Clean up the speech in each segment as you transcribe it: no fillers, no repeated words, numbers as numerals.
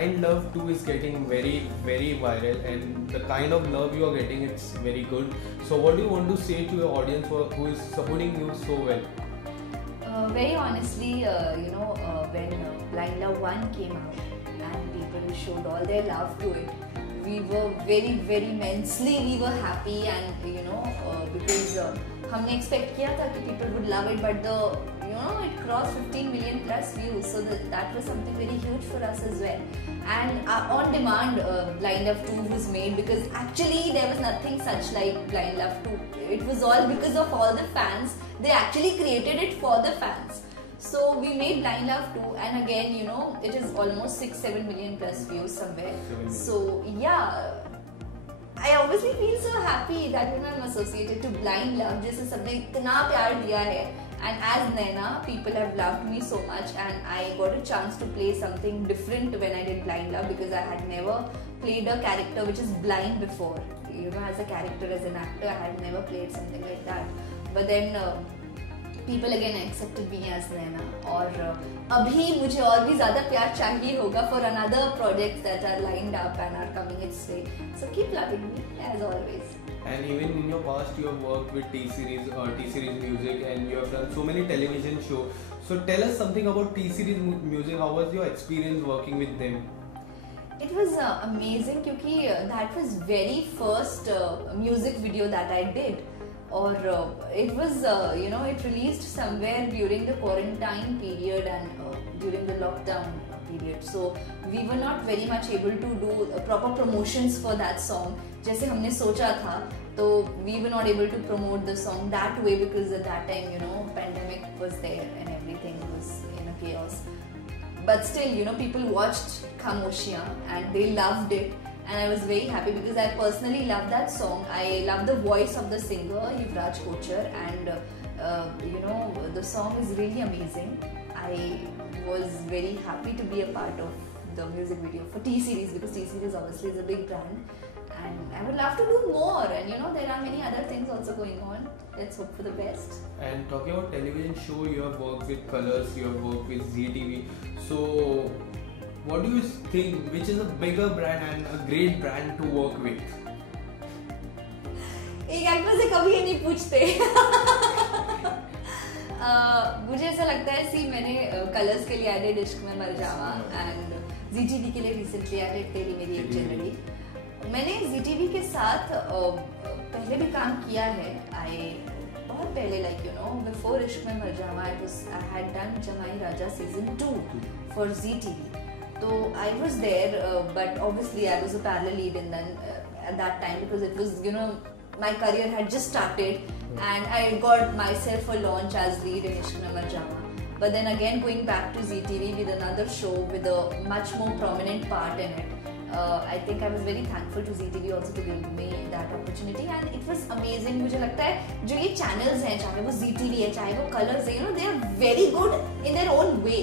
And Love 2 is getting very viral, and the kind of love you are getting, it's very good. So what do you want to say to your audience who is supporting you so well? Very honestly, when Blind Love 1 came out and people showed all their love to it, we were very immensely we were happy, and because हमने expect किया था कि people would love it, but it crossed 15 million plus views, so that was something very huge for us as well. And on demand Blind Love 2 was made, because actually there was nothing such like Blind Love 2. It was all because of all the fans. They actually created it for the fans. So we made Blind Love 2, and again, it is almost 6-7 million plus views somewhere. So yeah, I obviously feel so happy that I'm associated to Blind Love, जिसे सबने इतना प्यार दिया है. And as Naina, people have loved me so much, and I got a chance to play something different when I did Blind Love, because I had never played a character which is blind before. As a character, as an actor, I had never played something like that. But then people again accepted me as Naina, और अभी मुझे और भी ज़्यादा प्यार चाहिए होगा for another projects that are lined up and are coming its way. So keep loving me as always. And even in your past, you have worked with T-Series music, and you have done so many television shows. So tell us something about T-Series music. How was your experience working with them? It was amazing, because that was very first music video that I did. Or it was, it released somewhere during the quarantine period and during the lockdown period. So we were not very much able to do proper promotions for that song. जैसे हमने सोचा था, तो we were not able to promote the song that way, because at that time, pandemic was there and everything was in a chaos. But still, people watched Khamoshiyan and they loved it. And I was very happy, because I personally love that song. I love the voice of the singer, Yuvraj Kochar, and the song is really amazing. I was very happy to be a part of the music video for T-Series, because T-Series obviously is a big brand, and I would love to do more. And there are many other things also going on. Let's hope for the best. And talking about television show, you have worked with Colors, you have worked with ZTV. So what do you think, which is a bigger brand and a great brand to work with? एक actor से कभी ये नहीं पूछते. मुझे ऐसा लगता है कि मैंने कलर्स के लिए एडेड इश्क में मर जावा, एंड ZTV के लिए रिसेंटली एडेड तेरी मेरी एक जनवरी. मैंने ZTV के साथ पहले भी काम किया है. बहुत पहले, बिफोर इश्क में मर जावा, I had done जमाई राजा season 2 for ZTV. So I was there, but obviously I was a parallel lead at that time, because it was, my career had just started, and I got myself a launch as lead in Ishq Mein Mar Jawa. But then again, going back to ZTV with another show with a much more prominent part in it, I think I was very thankful to ZTV also to give me that opportunity, and it was amazing. मुझे लगता है जो ये channels हैं, चाहे वो ZTV है, चाहे वो Colors है, they are very good in their own way.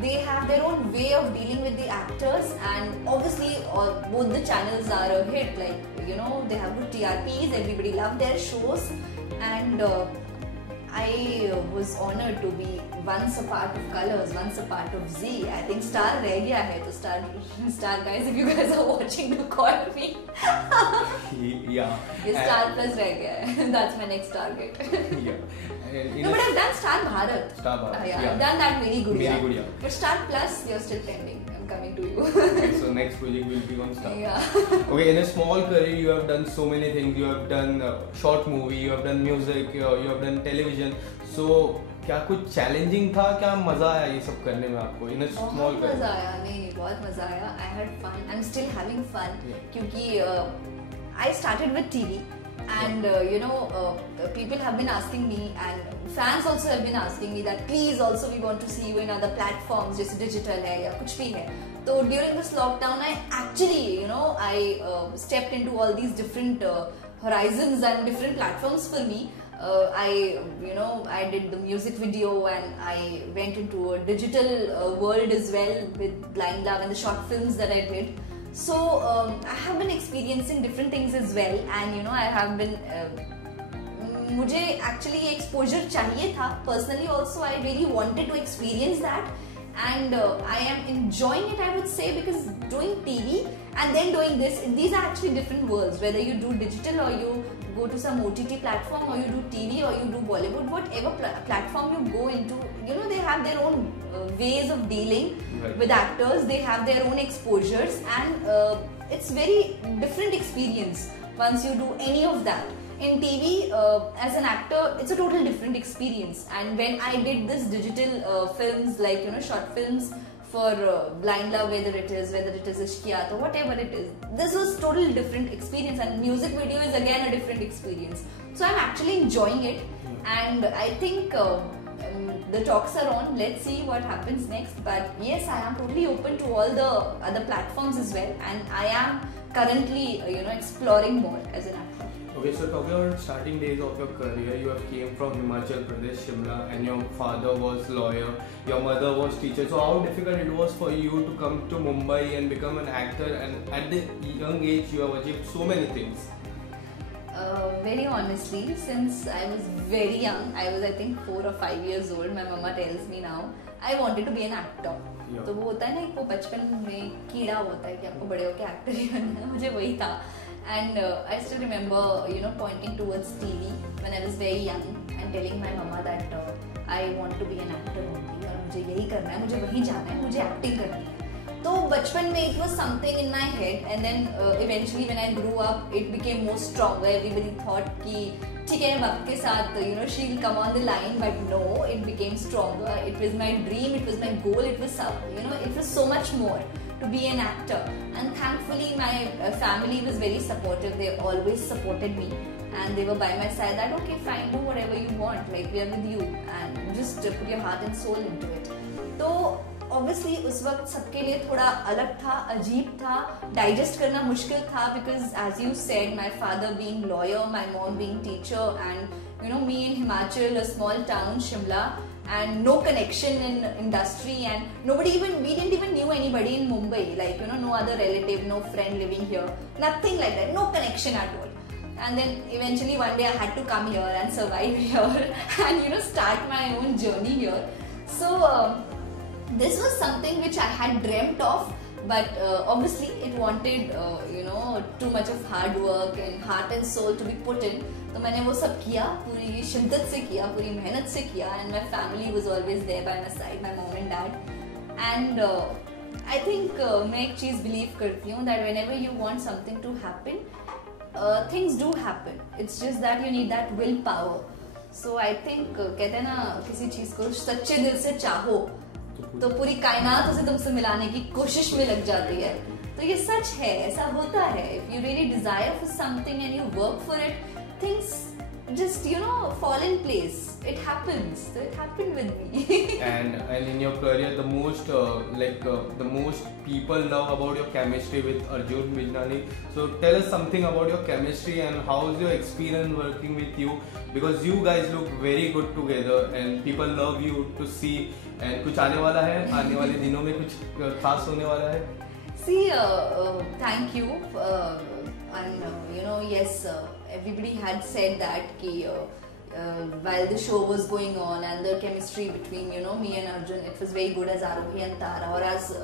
They have their own way of dealing with the actors, and obviously both the channels are a hit. They have good TRPs, everybody loved their shows, and I was honored to be once a part of Colors, once a part of Z. I think Star रह गया है, तो Star guys, if you guys are watching, do call me. Yeah. Star Plus रह गया है. That's my next target. Yeah. No, but I've done Star Bharat. Star Bharat. Yeah, I've done that very good. Yeah. But Star Plus, you're still pending. I'm coming to you. Okay, so next project will be on Star. Yeah. Okay, in a small career, you have done so many things. You have done short movie, you have done music, you have done television. So क्या कुछ challenging था, क्या मजा आया ये सब करने में आपको? In a small career. मजा आया, नहीं बहुत मजा आया. I had fun. I'm still having fun. क्योंकि I started with TV. And people have been asking me, and fans also have been asking me that please also we want to see you in other platforms, जैसे digital है या कुछ भी है. So during this lockdown, I actually I stepped into all these different horizons and different platforms for me. I did the music video, and I went into a digital world as well with Blind Love and the short films that I did. So I have been experiencing different things as well, and I have been मुझे actually exposure चाहिए था. Personally also I really wanted to experience that, and I am enjoying it, I would say, because doing TV and then doing this, these are actually different worlds. Whether you do digital or you go to some OTT platform, or you do TV or you do Bollywood, whatever platform you go into, you know, they have their own ways of dealing with actors. They have their own exposures, and it's very different experience once you do any of that. In TV, as an actor, it's a total different experience. And when I did this digital films, like, you know, short films for Blind Love, whether it is Ishqiyat or whatever it is, this was total different experience. And music video is again a different experience. So I'm actually enjoying it, and I think the talks are on. Let's see what happens next. But yes, I am totally open to all the other platforms as well, and I am currently, you know, exploring more as an actor. Okay, so talking about starting days of your career, you have came from Himachal Pradesh, Shimla, and your father was lawyer, your mother was teacher. So how difficult it was for you to come to Mumbai and become an actor, and at the young age you have achieved so many things? Very honestly, since I was very young, I was I think 4 or 5 years old, my mama tells me now, I wanted to be an actor. तो वो होता है ना, वो बचपन में कीड़ा होता है कि आपको बड़े होके एक्टर ही बनना है, मुझे वही था. And I still remember, you know, pointing towards TV when I was very young and telling my mama that I want to be an actor only, और मुझे यही करना है, मुझे वहीं जाना है, मुझे एक्टिंग करनी है. तो बचपन में it was something in my head, and then eventually when I grew up, it became more stronger. Everybody thought कि ठीक है वक्त के साथ, you know, she'll come on the line, but no, it became stronger. It was my dream, it was my goal, it was, you know, it was so much more to be an actor. And thankfully my family was very supportive. They always supported me, and they were by my side that okay, fine, do whatever you want, like we are with you, and just put your heart and soul into it. तो obviously उस वक्त सबके लिए थोड़ा अलग था, अजीब था, डाइजेस्ट करना मुश्किल था, because as you said, my father being lawyer, my mom being teacher, and you know, me in Himachal, a small town, Shimla, and no connection in industry, and we didn't even knew anybody in Mumbai, like, you know, no other relative, no friend living here, nothing like that, no connection at all. And then eventually one day I had to come here and survive here and, you know, start my own journey here. So this was something which I had dreamt of, but obviously it wanted, you know, too much of hard work and heart and soul to be put in. तो मैंने वो सब किया, पूरी शिद्दत से किया, पूरी मेहनत से किया, and my family was always there by my side, my mom and dad. And I think मैं एक चीज़ believe करती हूँ that whenever you want something to happen, things do happen. It's just that you need that willpower. So I think कहते हैं ना, किसी चीज़ को सच्चे दिल से चाहो तो पूरी कायनात उसे तुमसे मिलाने की कोशिश में लग जाती है. तो ये सच है, ऐसा होता है. If you really desire for something and you work for it, things just, you know, fall in place. It happens. So it happened with me. and in your career, the most the most people know about your chemistry with Arjun Bijnani. So tell us something about your chemistry and how is your experience working with you, because you guys look very good together and people love you to see. And कुछ आने वाला है, आने वाले दिनों में कुछ खास होने वाला है? See, thank you. And you know, yes, everybody had said that ki, while the show was going on and the chemistry between, you know, me and Arjun, it was very good as Aarohi and Tara, or as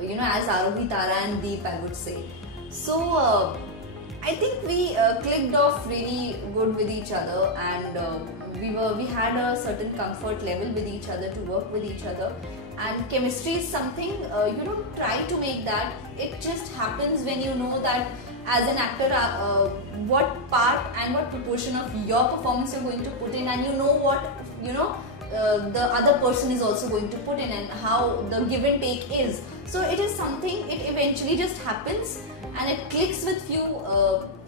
you know, as Aarohi, Tara and Deep, I would say. So I think we clicked off really good with each other, and we had a certain comfort level with each other to work with each other. And chemistry is something you don't try to make that. It just happens when you know that as an actor, what part and what proportion of your performance you're going to put in, and you know what, you know, the other person is also going to put in, and how the give and take is. So it is something, it eventually just happens and it clicks with few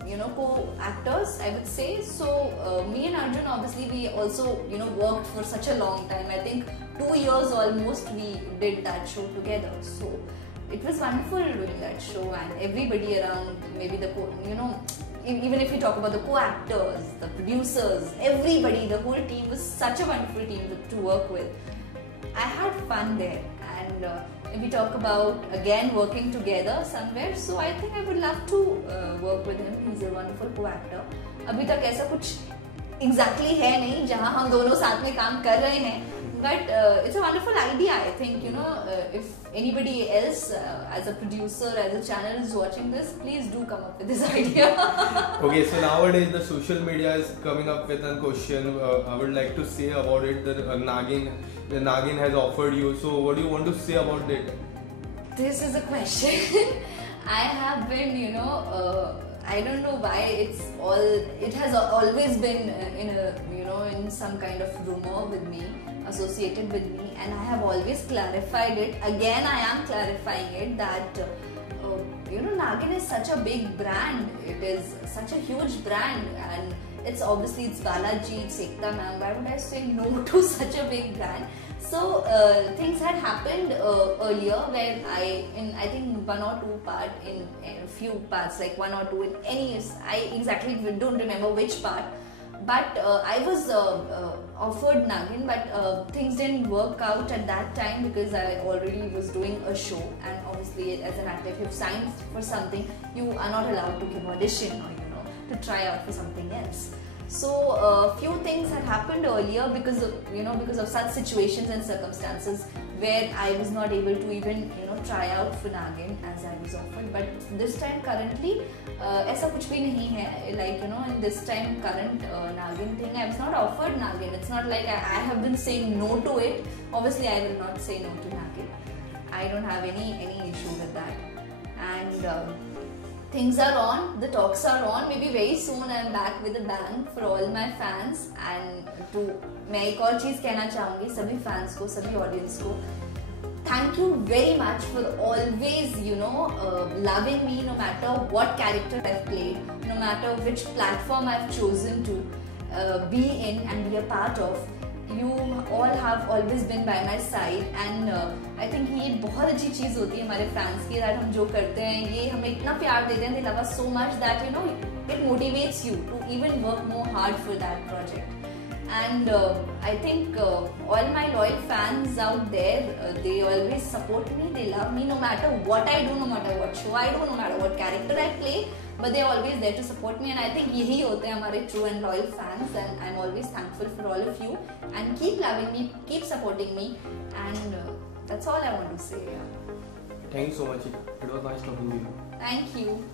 you know, co-actors, I would say. So me and Arjun, obviously we also, you know, worked for such a long time. I think 2 years almost we did that show together. So it was wonderful doing that show, and everybody around, maybe the you know, even if you talk about the co-actors, the producers, everybody, the whole team was such a wonderful team to work with. I had fun there. And if we talk about again working together somewhere, so I think I would love to work with him. He's a wonderful co-actor. अभी तक ऐसा कुछ exactly है नहीं जहाँ हम दोनों साथ में काम कर रहे हैं, But it's a wonderful idea. I think, you know, if anybody else as a producer, as a channel is watching this, please do come up with this idea. Okay, so nowadays the social media is coming up with a question. I would like to say about it. The Nagin has offered you. So what do you want to say about it? This is a question. I have been, you know, I don't know why it has always been in a, you know, in some kind of rumor with me, associated with me, and I have always clarified it. Again, I am clarifying it that you know, Nagin is such a big brand. It is such a huge brand, and it's obviously it's Balaji, it's Ekta ma'am. Why would I say no to such a big brand? So things had happened earlier where I think one or two part in a few parts, like one or two in any, I exactly don't remember which part, but I was offered Nagin, but things didn't work out at that time because I already was doing a show, and obviously as an actor, if you've signed for something, you are not allowed to give audition or, you know, to try out for something else. So few things had happened earlier because of, you know, because of such situations and circumstances where I was not able to even, you know, try out for Nagin as I was offered. But this time currently ऐसा कुछ भी नहीं है, like, you know, in this time current Nagin thing, I was not offered Nagin. It's not like I have been saying no to it. Obviously I will not say no to Nagin. I don't have any issue with that, and things are on, the talks are on. Maybe very soon I'm back with a bang for all my fans. And to मैं एक और चीज कहना चाहूँगी सभी fans को, सभी audience को, thank you very much for always, you know, loving me no matter what character I've played, no matter which platform I've chosen to be in and be a part of. You all have always been by my side, and I think ये बहुत अच्छी चीज़ होती है हमारे fans की, that हम जो करते हैं ये हमें इतना प्यार देते हैं, they love us so much that, you know, it motivates you to even work more hard for that project. And I think all my loyal fans out there, they always support me, they love me no matter what I do, no matter what show I do, no matter what character I play, but they are always there to support me. And I think यही होते हैं हमारे true and loyal fans, and I'm always thankful for all of you, and keep loving me, keep supporting me, and that's all I want to say. Thank you so much. It was nice talking to you. Thank you.